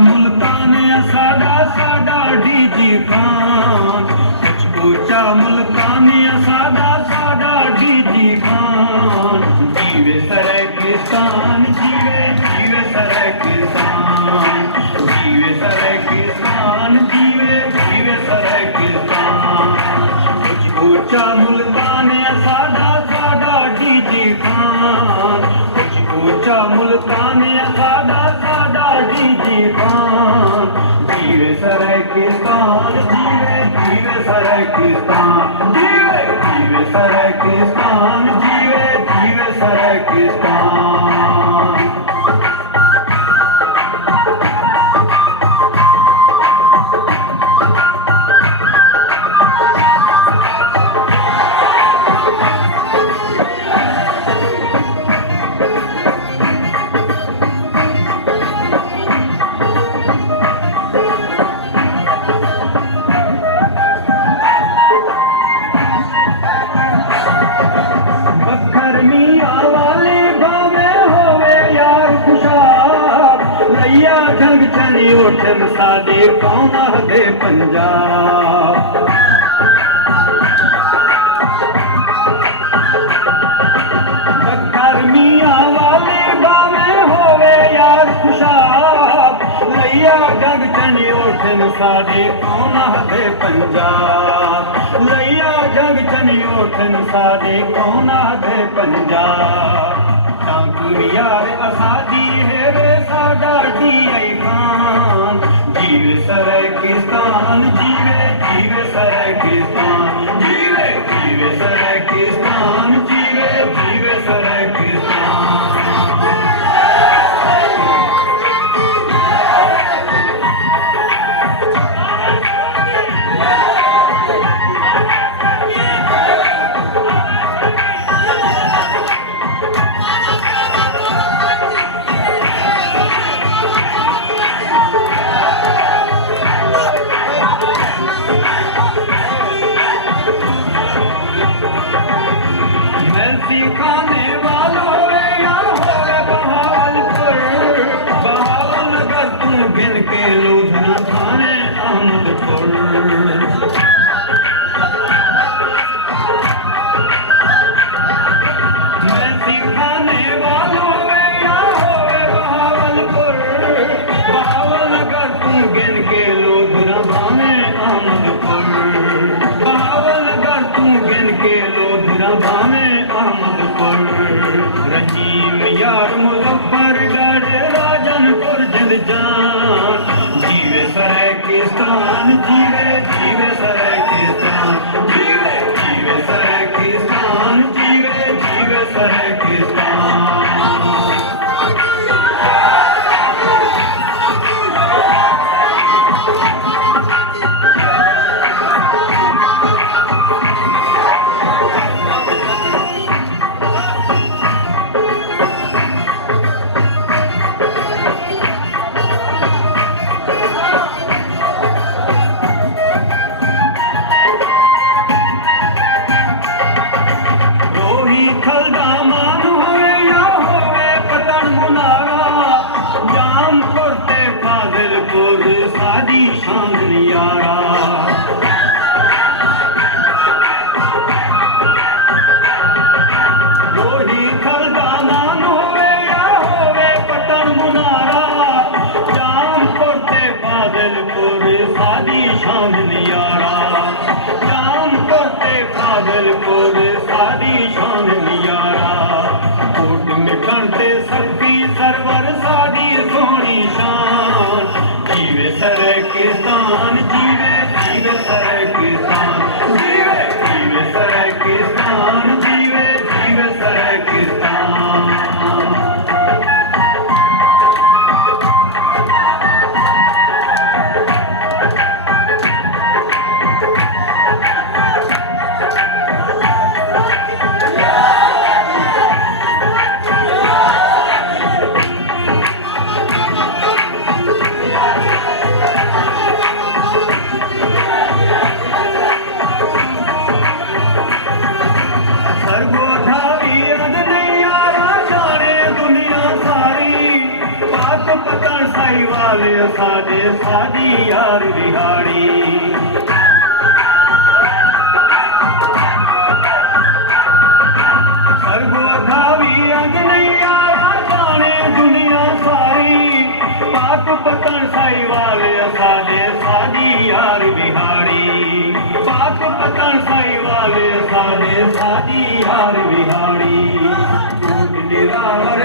मुल्तान साडा साडा डीजी खान, ऊंचा मुल्तान साडा साडा डीजी खान। जीवे सराकिस्तान, जीवे जीवे सराकिस्तान, जीवे सराकिस्तान, जीवे जीवे सराकिस्तान। ऊंचा मुल्तान साडा साडा डीजी खान, ऊंचा मुल्तान साडा साडा डीजी खान। जीवे सराकिस्तान, जीवे जीवे सराकिस्तान, जीवे जीवे सराकिस्तान, जीवे जीवे सराकिस्तान। ढंग चनी उठन साडे कौन दे पंजाब। गर्मियां वाले बावे होवे यार खुशाब, लैया ढंग चनी उठन साडे कौन दे पंजाब। लैया ढंग चनी उठन साडे कौन दे पंजाब। यार असादी है रे साडा डीआई खान। जीवे सराकिस्तान, जीवे जीवे सराकिस्तान, जीवे जीवे सराकिस्तान, जीवे जीवे सराकिस्तान। खाने वालों या होवे बहावलपुर, बहावलनगर तू गिन के लूधना थाने अहमदपुर। मैं खाने वालों या होवे बहावलपुर, बहावलनगर तू गिन के लूधना थाने अहमदपुर। बहावलनगर तू गिन के लूधना थाने रहीम यार मुजफ्फर गढ़ राजनपुर जिंद जान। जीवे सराकिस्तान, जीवे जीवे सराकिस्तान, जीवे जीवे सराकिस्तान, जीवे जीवे सराकिस्तान। सरवर सादी सोनी शान। जीवे सराकिस्तान, जीवे जीवे सराकिस्तान, जीवे जीवे सराकिस्तान, जीवे जीवे सराकिस्तान। वाले सादे सादी यार बिहारी। सर्वधावी अगनैया जाने दुनिया सारी, पाक पतन साई वाले सादे सादी यार बिहारी। पाक पतन साई वाले सादे सादी यार बिहारी। निरावर